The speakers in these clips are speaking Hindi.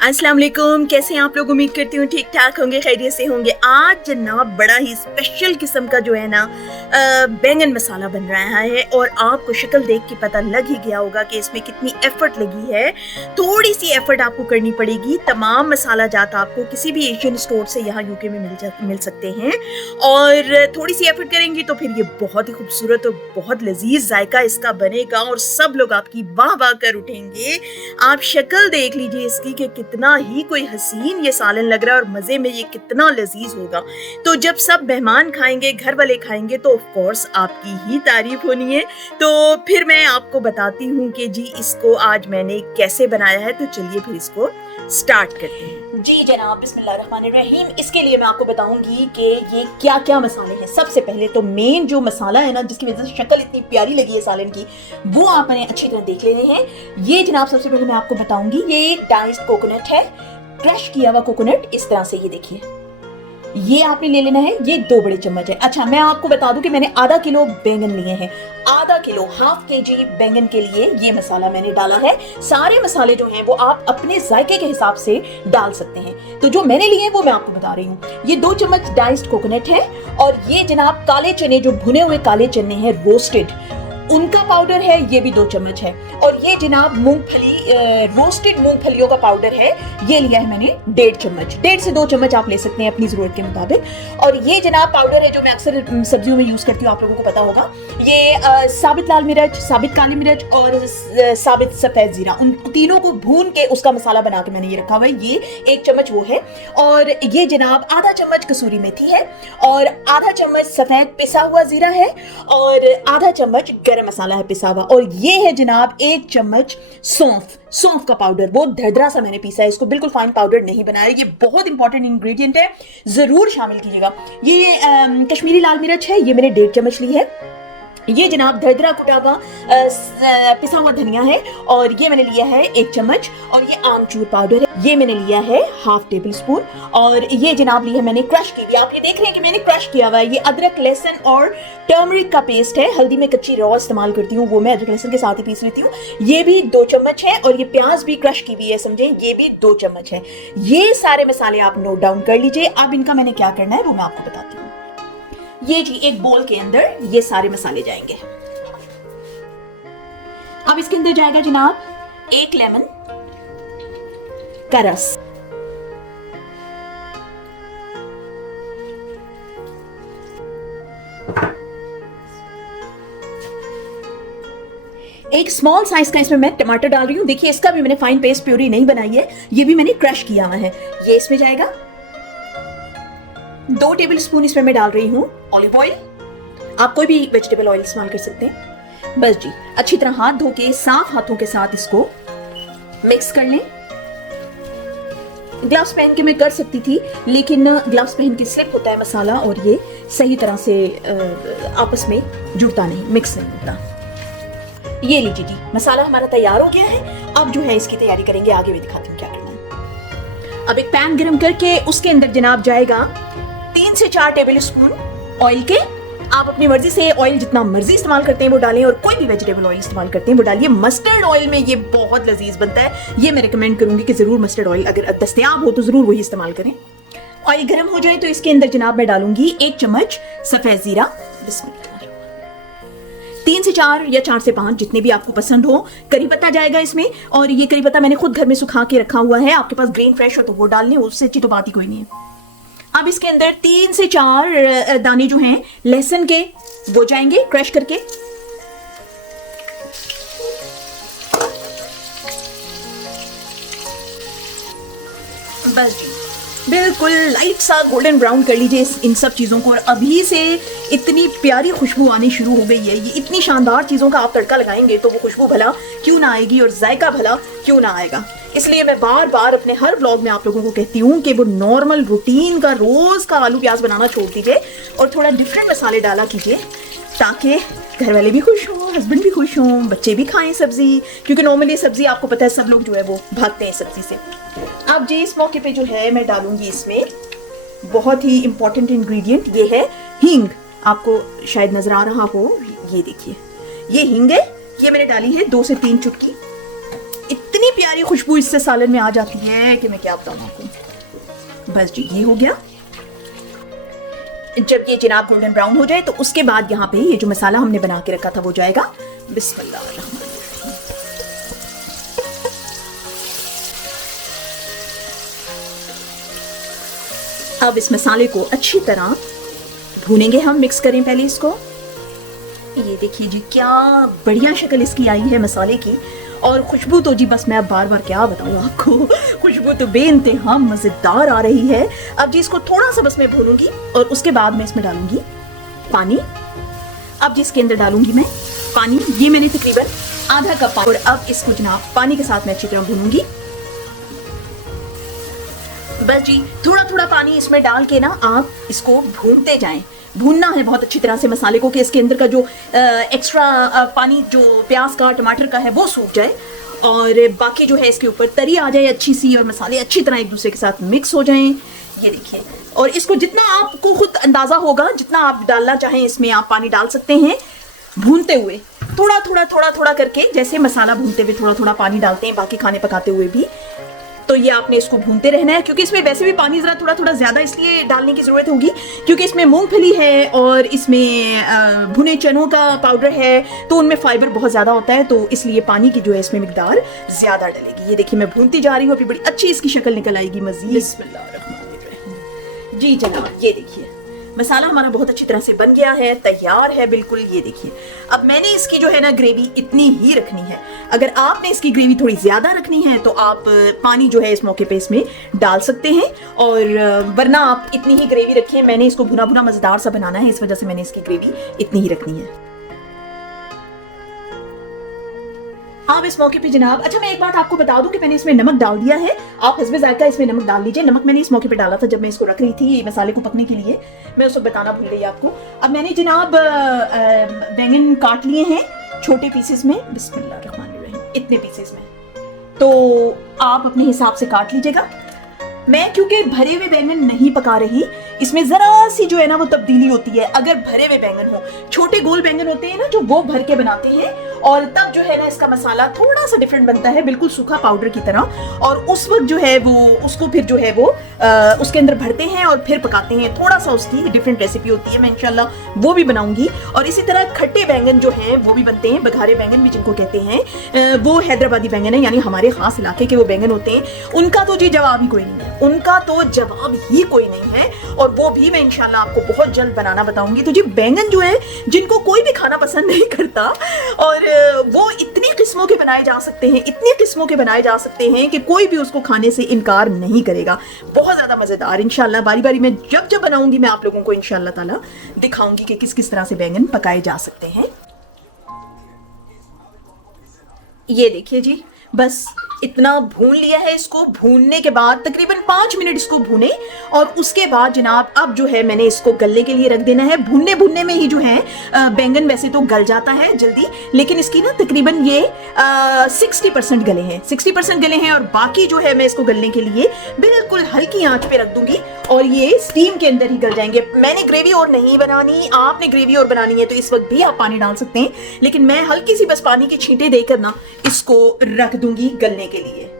अस्सलाम वालेकुम, कैसे हैं आप लोग। उम्मीद करती हूँ ठीक ठाक होंगे, खैरियत से होंगे। आज जनाब बड़ा ही स्पेशल किस्म का जो है ना बैंगन मसाला बन रहा है और आपको शक्ल देख के पता लग ही गया होगा कि इसमें कितनी एफर्ट लगी है। थोड़ी सी एफर्ट आपको करनी पड़ेगी। तमाम मसाला जात आपको किसी भी एशियन स्टोर से यहाँ यूके में मिल सकते हैं और थोड़ी सी एफर्ट करेंगी तो फिर ये बहुत ही खूबसूरत और बहुत लजीज जायका इसका बनेगा और सब लोग आपकी वाह वाह कर उठेंगे। आप शक्ल देख लीजिए इसकी कि कितना ही कोई हसीन ये सालन लग रहा है और मजे में ये कितना लजीज होगा। तो जब सब मेहमान खाएंगे, घर वाले खाएंगे तो ऑफ कोर्स आपकी ही तारीफ होनी है। तो फिर मैं आपको बताती हूँ कि जी इसको आज मैंने कैसे बनाया है। तो चलिए फिर इसको स्टार्ट करते हैं। जी जनाब, बिस्मिल्लाहिर्रहमानिर्रहीम। इसके लिए मैं आपको बताऊंगी कि ये क्या क्या मसाले हैं। सबसे पहले तो मेन जो मसाला है ना, जिसकी वजह से शक्ल इतनी प्यारी लगी है सालन की, वो आपने अच्छी तरह देख लेने हैं। ये जनाब सबसे पहले मैं आपको बताऊंगी, ये एक डाइस्ड कोकोनट है, क्रश किया हुआ कोकोनट। इस तरह से ये देखिए, ये आपने ले लेना है। ये 2 बड़े चम्मच है। अच्छा, मैं आपको बता दूं कि मैंने आधा किलो बैंगन लिए हैं। आधा किलो, हाफ केजी बैंगन के लिए ये मसाला मैंने डाला है। सारे मसाले जो हैं वो आप अपने जायके के हिसाब से डाल सकते हैं। तो जो मैंने लिए हैं वो मैं आपको बता रही हूँ। ये 2 चम्मच डाइस्ड कोकोनट है और ये जनाब काले चने, जो भुने हुए काले चने हैं रोस्टेड, उनका पाउडर है, ये भी 2 चम्मच है। और ये जनाब मूंगफली, रोस्टेड मूंगफलियों का पाउडर है, ये लिया है मैंने 1.5 चम्मच। 1.5 से 2 चम्मच आप ले सकते हैं अपनी जरूरत के मुताबिक। और ये जनाब पाउडर है जो मैं अक्सर सब्जियों में यूज करती हूँ, आप लोगों को पता होगा। ये साबित लाल मिर्च, साबित काली मिर्च और साबित सफेद जीरा, उन तीनों को भून के उसका मसाला बना के मैंने ये रखा हुआ है। ये 1 चम्मच वो है। और ये जनाब आधा चम्मच कसूरी मेथी है और आधा चम्मच सफेद पिसा हुआ जीरा है और आधा चम्मच गरम मसाला है पिसा हुआ। और ये है जनाब 1 चम्मच सौंफ का पाउडर, वो दरदरा सा मैंने पीसा है, इसको बिल्कुल फाइन पाउडर नहीं बनाया। ये बहुत इंपॉर्टेंट इंग्रेडिएंट है, जरूर शामिल कीजिएगा। ये कश्मीरी लाल मिर्च है, ये मैंने 1.5 चम्मच ली है। ये जनाब दरदरा कुटा हुआ पिसा हुआ धनिया है और ये मैंने लिया है 1 चम्मच। और ये आमचूर पाउडर है, ये मैंने लिया है ½ टेबल स्पून। और ये जनाब लिया है मैंने क्रश की हुई, आप ये देख रहे हैं कि मैंने क्रश किया हुआ है। ये अदरक लहसुन और टर्मरिक का पेस्ट है। हल्दी में कच्ची रॉ इस्तेमाल करती हूँ, वो मैं अदरक लहसुन के साथ ही पीस लेती हूँ। ये भी 2 चम्मच है। और ये प्याज भी क्रश की हुई है, समझे, ये भी 2 चम्मच है। ये सारे मसाले आप नोट डाउन कर लीजिए। अब इनका मैंने क्या करना है वो मैं आपको बताती हूँ। ये जी एक बोल के अंदर ये सारे मसाले जाएंगे। अब इसके अंदर जाएगा जनाब 1 लेमन का रस, एक स्मॉल साइज का इसमें मैं टमाटर डाल रही हूं। देखिए इसका भी मैंने फाइन पेस्ट प्यूरी नहीं बनाई है, ये भी मैंने क्रश किया हुआ है। ये इसमें जाएगा। 2 टेबल स्पून इसमें मैं डाल रही हूं ऑलिव ऑयल। आप कोई भी वेजिटेबल ऑयल इस्तेमाल कर सकते हैं। बस जी, अच्छी तरह हाथ धो के साफ हाथों के साथ इसको मिक्स कर लें। ग्लव्स पहन के मैं कर सकती थी, लेकिन ग्लव्स पहन के स्लिप होता है मसाला और ये सही तरह से आपस में जुड़ता नहीं, मिक्स नहीं होता। ये लीजिए जी, मसाला हमारा तैयार हो गया है। अब जो है इसकी तैयारी करेंगे, आगे मैं दिखाती हूँ क्या करना है। अब एक पैन गरम करके उसके अंदर जनाब जाएगा 3 से 4 टेबल स्पून ऑयल के। आप अपनी मर्जी से ऑयल जितना मर्जी इस्तेमाल करते हैं वो डालें और कोई भी वेजिटेबल ऑयल इस्तेमाल करते हैं वो डालिए। मस्टर्ड ऑयल में ये बहुत लजीज बनता है, ये मैं रिकमेंड करूंगी कि जरूर मस्टर्ड ऑयल अगर दस्तयाब हो तो जरूर वही इस्तेमाल करें। ऑयल गर्म हो जाए तो इसके अंदर जनाब मैं डालूंगी 1 चम्मच सफेद जीरा। 3 से 4 या 4 से 5 जितने भी आपको पसंद हो। करी पत्ता जाएगा इसमें, और ये करी पत्ता मैंने खुद घर में सुखा के रखा हुआ है। आपके पास ग्रीन फ्रेश हो तो वो डाल लें, उससे अच्छी तो बात ही कोई नहीं है। अब इसके अंदर 3 से 4 दाने जो हैं लहसुन के वो जाएंगे क्रश करके। बस बिल्कुल लाइट सा गोल्डन ब्राउन कर लीजिए इन सब चीज़ों को। और अभी से इतनी प्यारी खुशबू आनी शुरू हो गई है। ये इतनी शानदार चीज़ों का आप तड़का लगाएंगे तो वो खुशबू भला क्यों ना आएगी और जायका भला क्यों ना आएगा। इसलिए मैं बार बार अपने हर व्लॉग में आप लोगों को कहती हूँ कि वो नॉर्मल रूटीन का रोज का आलू प्याज बनाना छोड़ दीजिए और थोड़ा डिफरेंट मसाले डाला कीजिए, ताकि घर वाले भी खुश हों, हस्बैंड भी खुश हों, बच्चे भी खाएं सब्जी। क्योंकि नॉर्मली सब्जी आपको पता है सब लोग जो है वो भागते हैं सब्जी से। अब जी इस मौके पे जो है मैं डालूंगी इसमें बहुत ही इंपॉर्टेंट इंग्रेडिएंट, ये है हींग। आपको शायद नजर आ रहा हो, ये देखिए ये हींग है, ये मैंने डाली है 2 से 3 चुटकी। इतनी प्यारी खुशबू इससे सालन में आ जाती है कि मैं क्या बताऊँ आपको। बस जी ये हो गया। जब ये जनाब गोल्डन ब्राउन हो जाए तो उसके बाद यहाँ पे ये जो मसाला हमने बना के रखा था वो जाएगा। बिस्मिल्लाह। अब इस मसाले को अच्छी तरह भूनेंगे हम, मिक्स करें पहले इसको। ये देखिए जी क्या बढ़िया शक्ल इसकी आई है मसाले की, और खुशबू तो जी बस मैं अब बार बार क्या बताऊँ आपको, खुशबू तो बेइंतहा मजेदार आ रही है। अब जी इसको थोड़ा सा बस मैं भूनूंगी और उसके बाद मैं इसमें डालूंगी पानी। अब जी इसके अंदर डालूंगी मैं पानी, ये मैंने तकरीबन आधा कप पानी, और अब इसको जनाब पानी के साथ मैं अच्छी तरह भूनूंगी। बस जी थोड़ा थोड़ा पानी इसमें डाल के ना आप इसको भूनते जाएं। भूनना है बहुत अच्छी तरह से मसाले को कि इसके अंदर का जो एक्स्ट्रा पानी जो प्याज का टमाटर का है वो सूख जाए, और बाकी जो है इसके ऊपर तरी आ जाए अच्छी सी, और मसाले अच्छी तरह एक दूसरे के साथ मिक्स हो जाएं। ये देखिए, और इसको जितना आपको खुद अंदाज़ा होगा, जितना आप डालना चाहें इसमें आप पानी डाल सकते हैं। भूनते हुए थोड़ा थोड़ा थोड़ा थोड़ा करके, जैसे मसाला भूनते हुए थोड़ा थोड़ा पानी डालते हैं बाकी खाने पकाते हुए भी, तो ये आपने इसको भूनते रहना है। क्योंकि इसमें वैसे भी पानी जरा थोड़ा थोड़ा ज्यादा इसलिए डालने की जरूरत होगी क्योंकि इसमें मूंगफली है और इसमें भुने चनों का पाउडर है, तो उनमें फाइबर बहुत ज्यादा होता है, तो इसलिए पानी की जो है इसमें मिकदार ज्यादा डलेगी। ये देखिए मैं भूनती जा रही हूँ, अभी बड़ी अच्छी इसकी शक्ल निकल आएगी मजीद। बिस्मिल्लाहिर्रहमानिर्रहीम। जी जनाब ये देखिए मसाला हमारा बहुत अच्छी तरह से बन गया है, तैयार है बिल्कुल। ये देखिए अब मैंने इसकी जो है ना ग्रेवी इतनी ही रखनी है। अगर आपने इसकी ग्रेवी थोड़ी ज्यादा रखनी है तो आप पानी जो है इस मौके पे इसमें डाल सकते हैं, और वरना आप इतनी ही ग्रेवी रखिए। मैंने इसको भुना भुना मजेदार सा बनाना है, इस वजह से मैंने इसकी ग्रेवी इतनी ही रखनी है। आप इस मौके पे जनाब, अच्छा मैं एक बात आपको बता दूं कि मैंने इसमें नमक डाल दिया है। आप हस्बे जायका इसमें नमक डाल लीजिए। नमक मैंने इस मौके पे डाला था जब मैं इसको रख रही थी मसाले को पकने के लिए, मैं उसको बताना भूल गई आपको। अब मैंने जनाब बैंगन काट लिए हैं छोटे पीसेस में, बिस्मिल्लाहिर्रहमानिर्रहीम, इतने पीसेस में, तो आप अपने हिसाब से काट लीजिएगा। मैं क्योंकि भरे हुए बैंगन नहीं पका रही, इसमें जरा सी जो है ना वो तब्दीली होती है। अगर भरे हुए बैंगन हो, छोटे गोल बैंगन होते हैं ना जो, वो भर के बनाते हैं, और तब जो है ना इसका मसाला थोड़ा सा डिफरेंट बनता है, बिल्कुल सूखा पाउडर की तरह। और उस वक्त जो है वो उसको फिर जो है वो उसके अंदर भरते हैं और फिर पकाते हैं। थोड़ा सा उसकी डिफरेंट रेसिपी होती है, मैं इंशाल्लाह वो भी बनाऊंगी। और इसी तरह खट्टे बैंगन जो हैं वो भी बनते हैं, बघारे बैंगन भी जिनको कहते हैं, वो हैदराबादी बैंगन है, यानी हमारे खास इलाके के वो बैंगन होते हैं। उनका तो जी जवाब ही कोई नहीं है, उनका तो जवाब ही कोई नहीं है, और वो भी मैं इंशाल्लाह आपको बहुत जल्द बनाना बताऊंगी। तो जी बैंगन जो है जिनको कोई भी खाना पसंद नहीं करता, और वो इतनी किस्मों के बनाए जा सकते हैं, इतनी किस्मों के बनाए जा सकते हैं कि कोई भी उसको खाने से इनकार नहीं करेगा। बहुत ज्यादा मजेदार। इंशाल्लाह बारी बारी में जब जब बनाऊंगी मैं आप लोगों को इंशाल्लाह ताला दिखाऊंगी कि किस किस तरह से बैंगन पकाए जा सकते हैं। ये देखिए जी बस इतना भून लिया है। इसको भूनने के बाद तकरीबन 5 मिनट इसको भूने, और उसके बाद जनाब अब जो है मैंने इसको गलने के लिए रख देना है। भूनने भूनने में ही जो है बैंगन वैसे तो गल जाता है जल्दी, लेकिन इसकी ना तकरीबन ये 60% गले हैं, 60% गले हैं, और बाकी जो है मैं इसको गलने के लिए बिल्कुल हल्की आंच पे रख दूंगी, और ये स्टीम के अंदर ही गल जाएंगे। मैंने ग्रेवी और नहीं बनानी, आपने ग्रेवी और बनानी है तो इस वक्त भी आप पानी डाल सकते हैं, लेकिन मैं हल्की सी बस पानी की छींटे देकर ना इसको रख दूंगी गलने के लिए।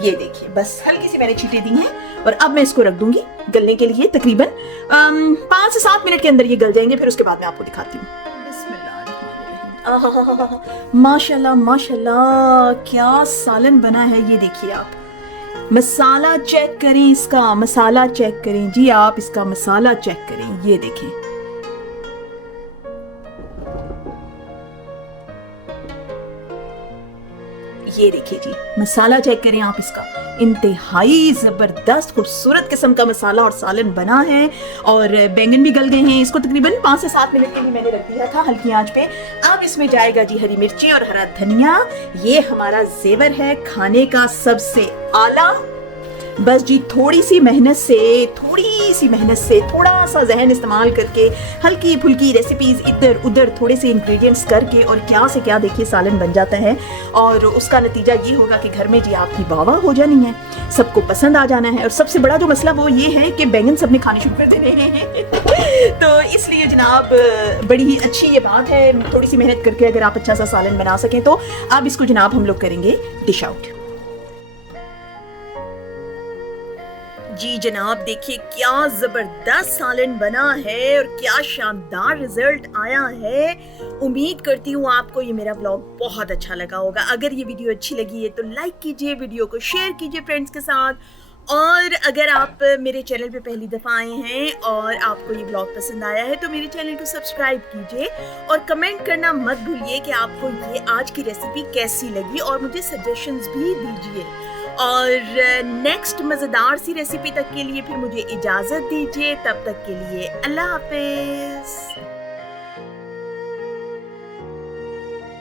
ये देखिए बस हल्की सी मैंने छींटे दी हैं, और अब मैं इसको रख दूंगी गलने के लिए। तकरीबन 5 से 7 मिनट के अंदर ये गल जाएंगे, फिर उसके बाद मैं आपको दिखाती हूँ। माशाल्लाह माशाल्लाह क्या सालन बना है। ये देखिए आप मसाला चेक करें, इसका मसाला चेक करें जी, आप इसका मसाला चेक करें। ये देखें ये देखिए जी मसाला चेक करें आप इसका, इंतहाई जबरदस्त खूबसूरत किस्म का मसाला और सालन बना है, और बैंगन भी गल गए हैं। इसको तकरीबन 5 से 7 मिनट के लिए मैंने रख दिया था हल्की आंच पे। अब इसमें जाएगा जी हरी मिर्ची और हरा धनिया। ये हमारा जेवर है खाने का सबसे आला। बस जी थोड़ी सी मेहनत से थोड़ा सा जहन इस्तेमाल करके हल्की फुल्की रेसिपीज इधर उधर थोड़े से इंग्रेडिएंट्स करके, और क्या से क्या देखिए सालन बन जाता है, और उसका नतीजा ये होगा कि घर में जी आपकी वाह हो जानी है, सबको पसंद आ जाना है। और सबसे बड़ा जो मसला वो ये है कि बैंगन सबने खाने शुरू कर देने हैं तो इसलिए जनाब बड़ी ही अच्छी ये बात है, थोड़ी सी मेहनत करके अगर आप अच्छा सा सालन बना सकें तो। अब इसको जनाब हम लोग करेंगे डिश आउट। जी जनाब, देखिए क्या जबरदस्त सालन बना है और क्या शानदार रिजल्ट आया है। उम्मीद करती हूँ आपको ये मेरा व्लॉग बहुत अच्छा लगा होगा। अगर ये वीडियो अच्छी लगी है तो लाइक कीजिए, वीडियो को शेयर कीजिए फ्रेंड्स के साथ। और अगर आप मेरे चैनल पे पहली दफ़ा आए हैं और आपको ये ब्लॉग पसंद आया है तो मेरे चैनल को सब्सक्राइब कीजिए और कमेंट करना मत भूलिए कि आपको ये आज की रेसिपी कैसी लगी और मुझे सजेशंस भी दीजिए। और नेक्स्ट मज़ेदार सी रेसिपी तक के लिए फिर मुझे इजाज़त दीजिए। तब तक के लिए अल्लाह हाफिज़।